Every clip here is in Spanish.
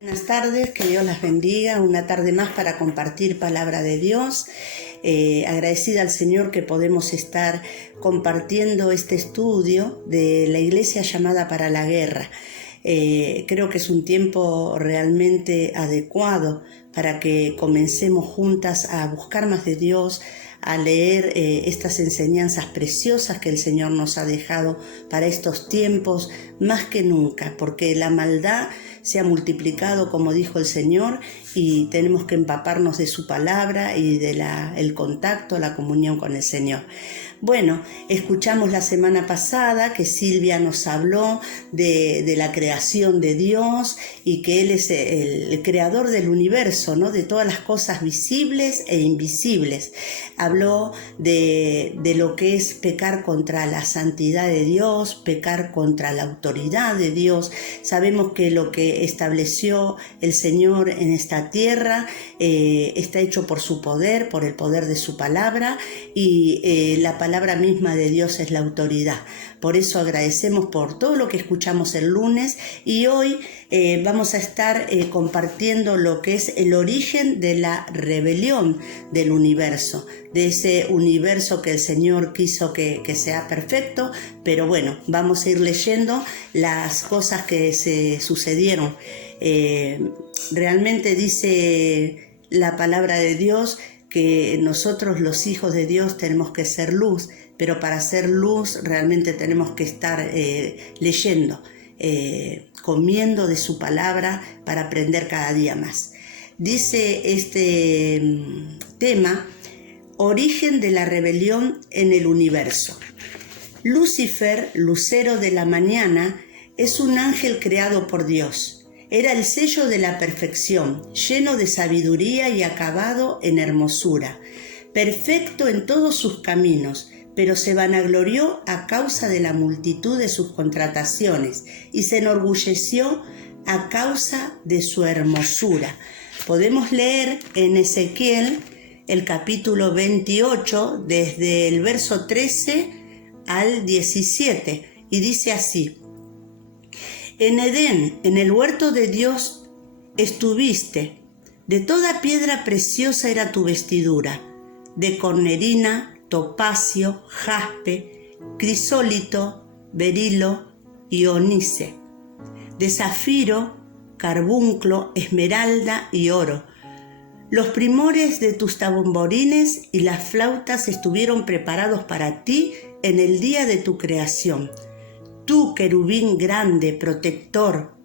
Buenas tardes, que Dios las bendiga, una tarde más para compartir palabra de Dios. Agradecida al Señor que podemos estar compartiendo este estudio de la iglesia llamada para la guerra. Creo que es un tiempo realmente adecuado para que comencemos juntas a buscar más de Dios, a leer estas enseñanzas preciosas que el Señor nos ha dejado para estos tiempos, más que nunca, porque la maldad se ha multiplicado, como dijo el Señor, y tenemos que empaparnos de su palabra y de el contacto, la comunión con el Señor. Bueno, escuchamos la semana pasada que Silvia nos habló de la creación de Dios y que Él es el creador del universo, ¿no? De todas las cosas visibles e invisibles. Habló de lo que es pecar contra la santidad de Dios, pecar contra la autoridad de Dios. Sabemos que lo que estableció el Señor en esta tierra está hecho por su poder, por el poder de su palabra, y la palabra misma de Dios es la autoridad. Por eso agradecemos por todo lo que escuchamos el lunes, y hoy vamos a estar compartiendo lo que es el origen de la rebelión del universo, de ese universo que el Señor quiso que sea perfecto, pero bueno, vamos a ir leyendo las cosas que se sucedieron. Realmente dice la palabra de Dios que nosotros los hijos de Dios tenemos que ser luz, pero para ser luz realmente tenemos que estar leyendo, comiendo de su palabra para aprender cada día más. Dice este tema: origen de la rebelión en el universo. Lucifer, lucero de la mañana, es un ángel creado por Dios. Era el sello de la perfección, lleno de sabiduría y acabado en hermosura, perfecto en todos sus caminos, pero se vanaglorió a causa de la multitud de sus contrataciones y se enorgulleció a causa de su hermosura. Podemos leer en Ezequiel el capítulo 28, desde el verso 13 al 17, y dice así: En Edén, en el huerto de Dios, estuviste. De toda piedra preciosa era tu vestidura, de cornerina, topacio, jaspe, crisólito, berilo y onice, de zafiro, carbunclo, esmeralda y oro. Los primores de tus tamborines y las flautas estuvieron preparados para ti en el día de tu creación. Tú, querubín grande, protector,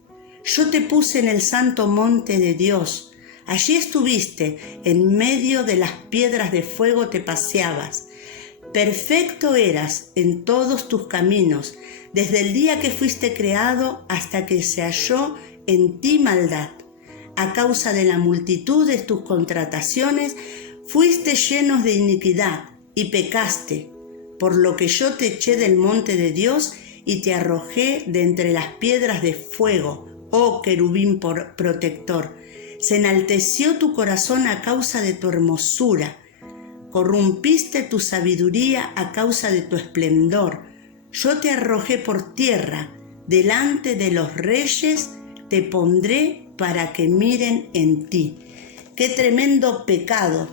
yo te puse en el santo monte de Dios. Allí estuviste, en medio de las piedras de fuego te paseabas. Perfecto eras en todos tus caminos, desde el día que fuiste creado hasta que se halló en ti maldad. A causa de la multitud de tus contrataciones, fuiste llenos de iniquidad y pecaste, por lo que yo te eché del monte de Dios y te arrojé de entre las piedras de fuego, oh querubín protector. Se enalteció tu corazón a causa de tu hermosura, corrompiste tu sabiduría a causa de tu esplendor. Yo te arrojé por tierra, delante de los reyes te pondré para que miren en ti. ¡Qué tremendo pecado!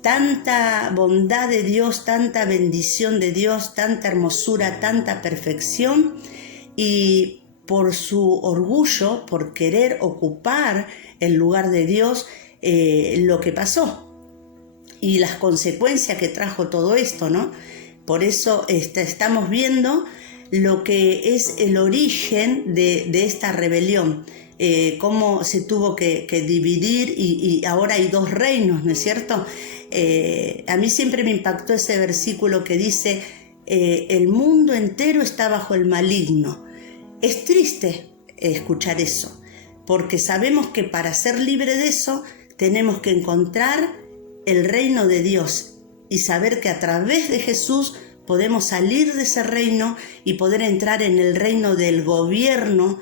Tanta bondad de Dios, tanta bendición de Dios, tanta hermosura, tanta perfección, y por su orgullo, por querer ocupar el lugar de Dios, lo que pasó y las consecuencias que trajo todo esto, ¿no? Por eso estamos viendo lo que es el origen de esta rebelión. Cómo se tuvo que dividir y ahora hay dos reinos, ¿no es cierto? A mí siempre me impactó ese versículo que dice: el mundo entero está bajo el maligno. Es triste escuchar eso, porque sabemos que para ser libre de eso tenemos que encontrar el reino de Dios y saber que a través de Jesús podemos salir de ese reino y poder entrar en el reino del gobierno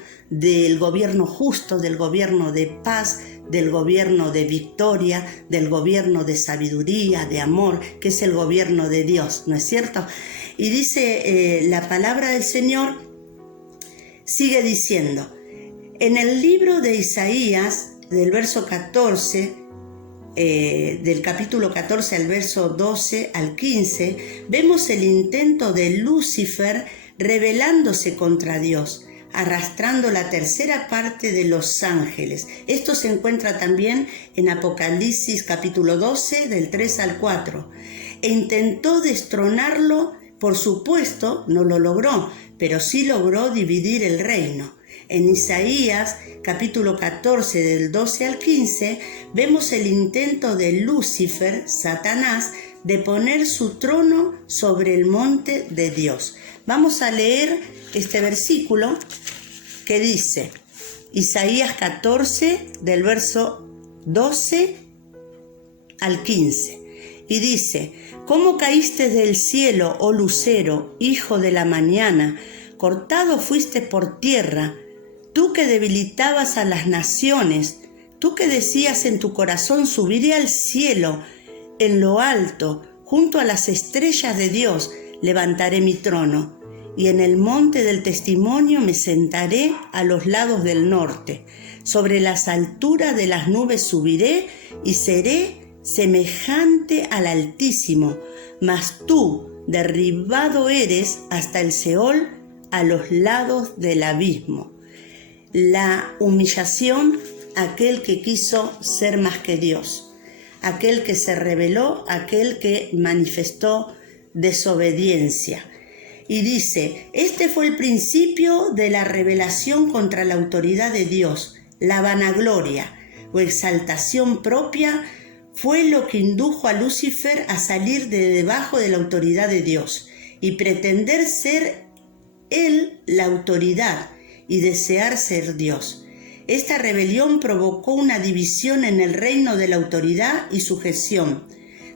justo, del gobierno de paz, del gobierno de victoria, del gobierno de sabiduría, de amor, que es el gobierno de Dios, ¿no es cierto? Y dice la palabra del Señor, sigue diciendo: En el libro de Isaías, del verso 14, del capítulo 14 al verso 12 al 15, vemos el intento de Lucifer rebelándose contra Dios, arrastrando la tercera parte de los ángeles. Esto se encuentra también en Apocalipsis capítulo 12, del 3 al 4. E intentó destronarlo, por supuesto, no lo logró, pero sí logró dividir el reino. En Isaías capítulo 14 del 12 al 15 vemos el intento de Lucifer, Satanás, de poner su trono sobre el monte de Dios. Vamos a leer este versículo que dice, Isaías 14 del verso 12 al 15, y dice: ¿Cómo caíste del cielo, oh lucero, hijo de la mañana? Cortado fuiste por tierra, tú que debilitabas a las naciones, tú que decías en tu corazón: subiré al cielo, en lo alto, junto a las estrellas de Dios, levantaré mi trono, y en el monte del testimonio me sentaré a los lados del norte. Sobre las alturas de las nubes subiré y seré semejante al Altísimo, mas tú derribado eres hasta el Seol, a los lados del abismo. La humillación, aquel que quiso ser más que Dios, aquel que se rebeló, aquel que manifestó desobediencia. Y dice, este fue el principio de la rebelación contra la autoridad de Dios. La vanagloria o exaltación propia fue lo que indujo a Lucifer a salir de debajo de la autoridad de Dios y pretender ser él la autoridad y desear ser Dios. Esta rebelión provocó una división en el reino de la autoridad y sujeción.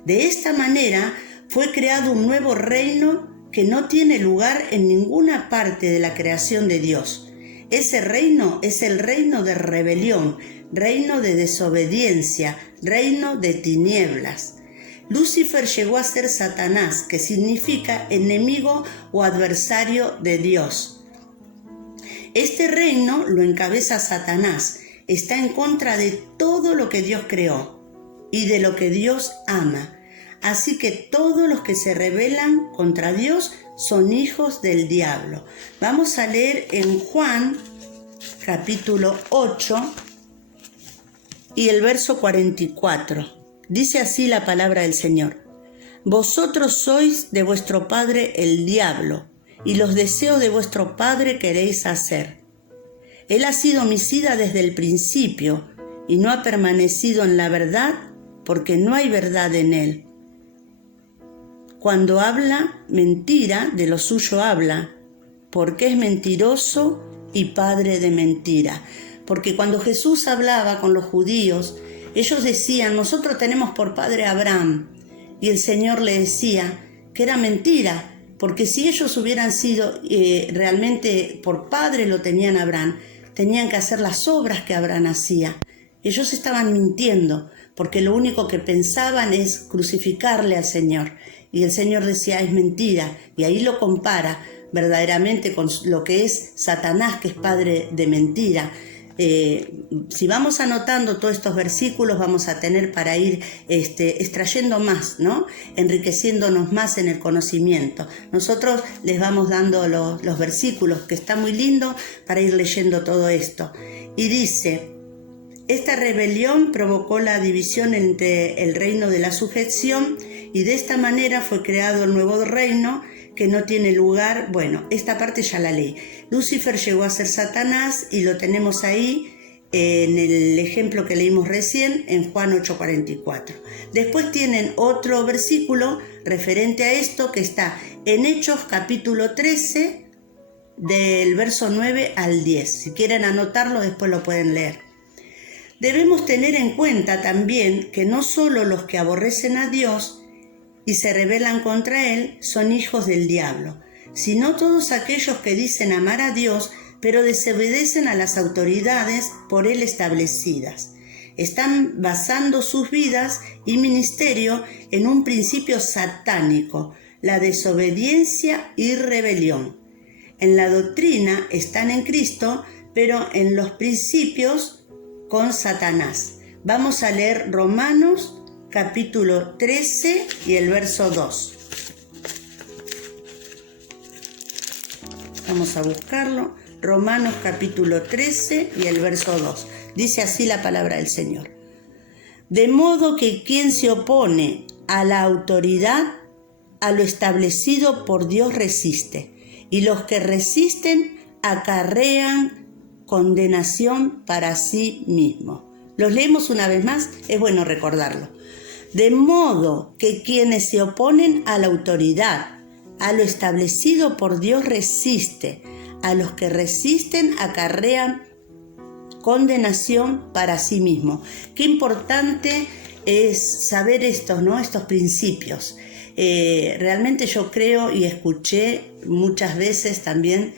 De esta manera fue creado un nuevo reino que no tiene lugar en ninguna parte de la creación de Dios. Ese reino es el reino de rebelión, reino de desobediencia, reino de tinieblas. Lucifer llegó a ser Satanás, que significa enemigo o adversario de Dios. Este reino lo encabeza Satanás, está en contra de todo lo que Dios creó y de lo que Dios ama. Así que todos los que se rebelan contra Dios son hijos del diablo. Vamos a leer en Juan capítulo 8 y el verso 44. Dice así la palabra del Señor: Vosotros sois de vuestro padre el diablo, y los deseos de vuestro padre queréis hacer. Él ha sido homicida desde el principio y no ha permanecido en la verdad, porque no hay verdad en él. Cuando habla mentira, de lo suyo habla, porque es mentiroso y padre de mentira. Porque cuando Jesús hablaba con los judíos, ellos decían: nosotros tenemos por padre a Abraham. Y el Señor le decía que era mentira, porque si ellos hubieran sido realmente por padre lo tenían a Abraham, tenían que hacer las obras que Abraham hacía. Ellos estaban mintiendo, porque lo único que pensaban es crucificarle al Señor. Y el Señor decía: es mentira. Y ahí lo compara verdaderamente con lo que es Satanás, que es padre de mentira. Si vamos anotando todos estos versículos, vamos a tener para ir extrayendo más, ¿no? Enriqueciéndonos más en el conocimiento. Nosotros les vamos dando los versículos, que está muy lindo para ir leyendo todo esto. Y dice: esta rebelión provocó la división entre el reino de la sujeción, y de esta manera fue creado el nuevo reino que no tiene lugar. Bueno, esta parte ya la leí. Lucifer llegó a ser Satanás y lo tenemos ahí en el ejemplo que leímos recién en Juan 8:44. Después tienen otro versículo referente a esto que está en Hechos capítulo 13 del verso 9 al 10. Si quieren anotarlo, después lo pueden leer. Debemos tener en cuenta también que no solo los que aborrecen a Dios y se rebelan contra Él son hijos del diablo, sino todos aquellos que dicen amar a Dios, pero desobedecen a las autoridades por Él establecidas. Están basando sus vidas y ministerio en un principio satánico, la desobediencia y rebelión. En la doctrina están en Cristo, pero en los principios con Satanás. Vamos a leer Romanos capítulo 13 y el verso 2. Vamos a buscarlo. Romanos capítulo 13 y el verso 2. Dice así la palabra del Señor. De modo que quien se opone a la autoridad, a lo establecido por Dios resiste, y los que resisten acarrean condenación para sí mismos. Los leemos una vez más, es bueno recordarlo. De modo que quienes se oponen a la autoridad, a lo establecido por Dios resiste, a los que resisten acarrean condenación para sí mismo. Qué importante es saber estos principios. Realmente yo creo y escuché muchas veces también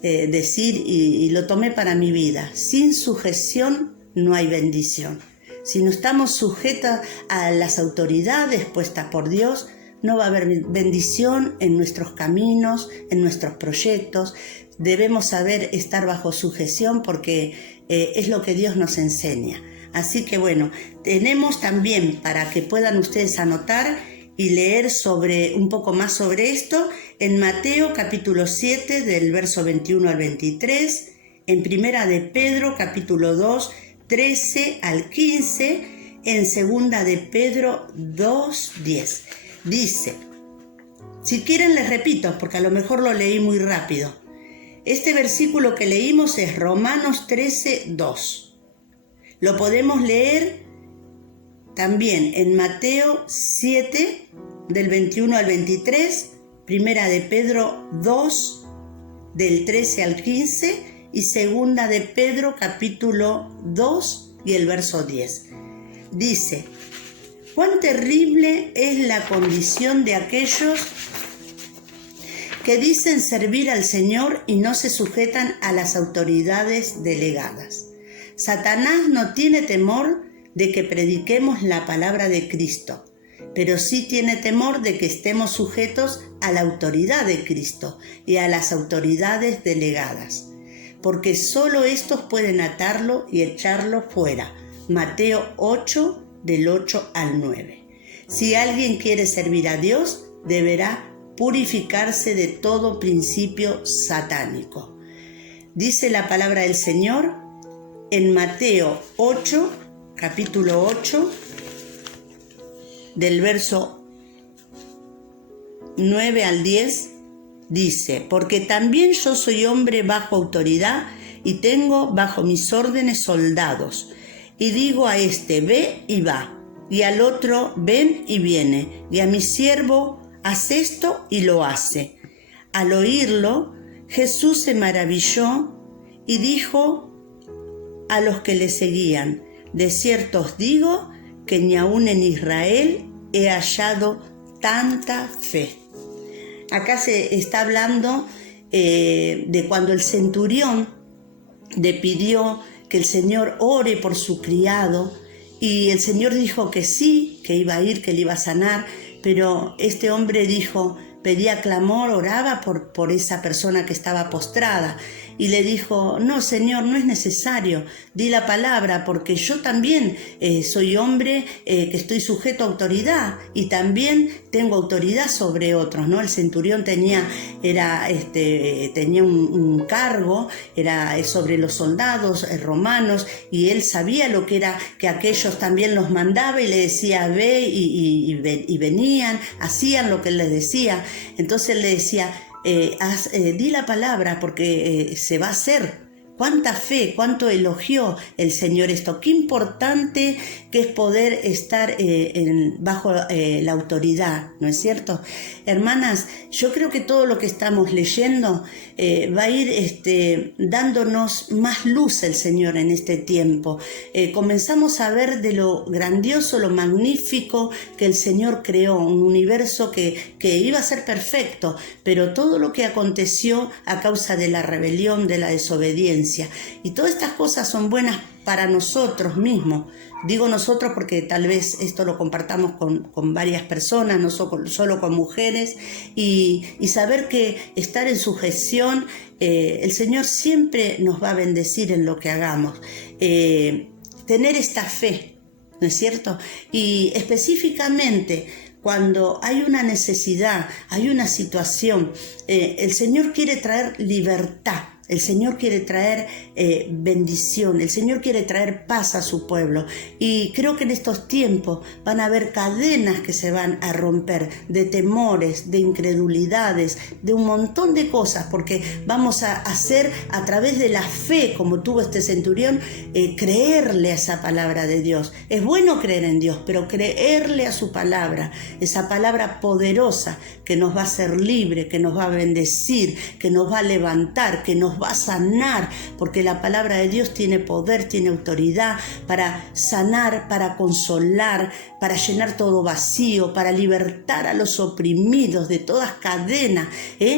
decir, y lo tomé para mi vida: sin sujeción no hay bendición. Si no estamos sujetas a las autoridades puestas por Dios, no va a haber bendición en nuestros caminos, en nuestros proyectos. Debemos saber estar bajo sujeción porque es lo que Dios nos enseña. Así que bueno, tenemos también, para que puedan ustedes anotar y leer un poco más sobre esto, en Mateo capítulo 7 del verso 21 al 23, en Primera de Pedro capítulo 2, 13 al 15, en Segunda de Pedro 2, 10. Dice, si quieren les repito, porque a lo mejor lo leí muy rápido. Este versículo que leímos es Romanos 13, 2. Lo podemos leer también en Mateo 7, del 21 al 23, Primera de Pedro 2, del 13 al 15, y Segunda de Pedro capítulo 2 y el verso 10. Dice, cuán terrible es la condición de aquellos que dicen servir al Señor y no se sujetan a las autoridades delegadas. Satanás no tiene temor de que prediquemos la palabra de Cristo, pero sí tiene temor de que estemos sujetos a la autoridad de Cristo y a las autoridades delegadas, porque solo estos pueden atarlo y echarlo fuera. Mateo 8, del 8 al 9. Si alguien quiere servir a Dios, deberá purificarse de todo principio satánico. Dice la palabra del Señor en Mateo 8, capítulo 8, del verso 9 al 10, dice, porque también yo soy hombre bajo autoridad y tengo bajo mis órdenes soldados, y digo a este, ve y va, y al otro, ven y viene, y a mi siervo, haz esto y lo hace. Al oírlo, Jesús se maravilló y dijo a los que le seguían, de cierto os digo que ni aun en Israel he hallado tanta fe. Acá se está hablando de cuando el centurión le pidió que el Señor ore por su criado, y el Señor dijo que sí, que iba a ir, que le iba a sanar, pero este hombre dijo, pedía clamor, oraba por esa persona que estaba postrada, y le dijo, no Señor, no es necesario, di la palabra, porque yo también soy hombre que estoy sujeto a autoridad y también tengo autoridad sobre otros, ¿no? El centurión tenía un cargo, era sobre los soldados romanos, y él sabía lo que era que aquellos también los mandaba y le decía, ve, y venían, hacían lo que él les decía. Entonces él le decía, di la palabra porque se va a hacer. Cuánta fe, cuánto elogió el Señor esto. Qué importante que es poder estar bajo la autoridad, ¿no es cierto? Hermanas, yo creo que todo lo que estamos leyendo va a ir dándonos más luz el Señor en este tiempo. Comenzamos a ver de lo grandioso, lo magnífico que el Señor creó, un universo que iba a ser perfecto, pero todo lo que aconteció a causa de la rebelión, de la desobediencia, obediencia. Y todas estas cosas son buenas para nosotros mismos. Digo nosotros porque tal vez esto lo compartamos con varias personas, no solo con mujeres, y saber que estar en sujeción, el Señor siempre nos va a bendecir en lo que hagamos. Tener esta fe, ¿no es cierto? Y específicamente cuando hay una necesidad, hay una situación, el Señor quiere traer libertad. El Señor quiere traer bendición, el Señor quiere traer paz a su pueblo. Y creo que en estos tiempos van a haber cadenas que se van a romper de temores, de incredulidades, de un montón de cosas, porque vamos a hacer a través de la fe, como tuvo este centurión, creerle a esa palabra de Dios. Es bueno creer en Dios, pero creerle a su palabra, esa palabra poderosa que nos va a hacer libre, que nos va a bendecir, que nos va a levantar, que nos va a sanar, porque la palabra de Dios tiene poder, tiene autoridad para sanar, para consolar, para llenar todo vacío, para libertar a los oprimidos de todas cadenas,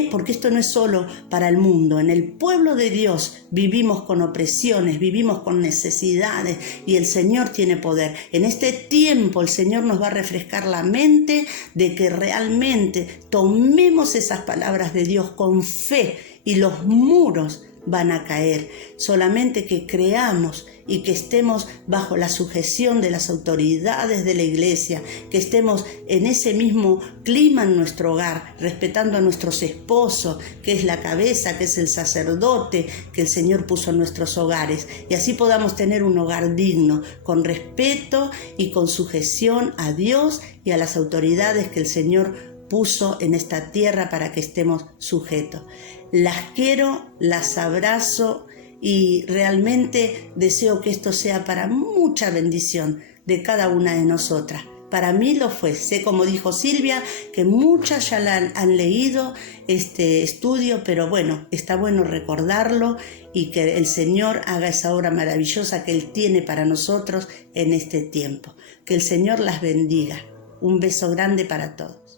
porque esto no es solo para el mundo. En el pueblo de Dios vivimos con opresiones, vivimos con necesidades, y el Señor tiene poder. En este tiempo el Señor nos va a refrescar la mente de que realmente tomemos esas palabras de Dios con fe, y los muros van a caer. Solamente que creamos y que estemos bajo la sujeción de las autoridades de la iglesia, que estemos en ese mismo clima en nuestro hogar, respetando a nuestros esposos, que es la cabeza, que es el sacerdote que el Señor puso en nuestros hogares, y así podamos tener un hogar digno, con respeto y con sujeción a Dios y a las autoridades que el Señor puso en esta tierra para que estemos sujetos. Las quiero, las abrazo, y realmente deseo que esto sea para mucha bendición de cada una de nosotras. Para mí lo fue. Sé, como dijo Silvia, que muchas ya han leído este estudio, pero bueno, está bueno recordarlo, y que el Señor haga esa obra maravillosa que Él tiene para nosotros en este tiempo. Que el Señor las bendiga. Un beso grande para todos.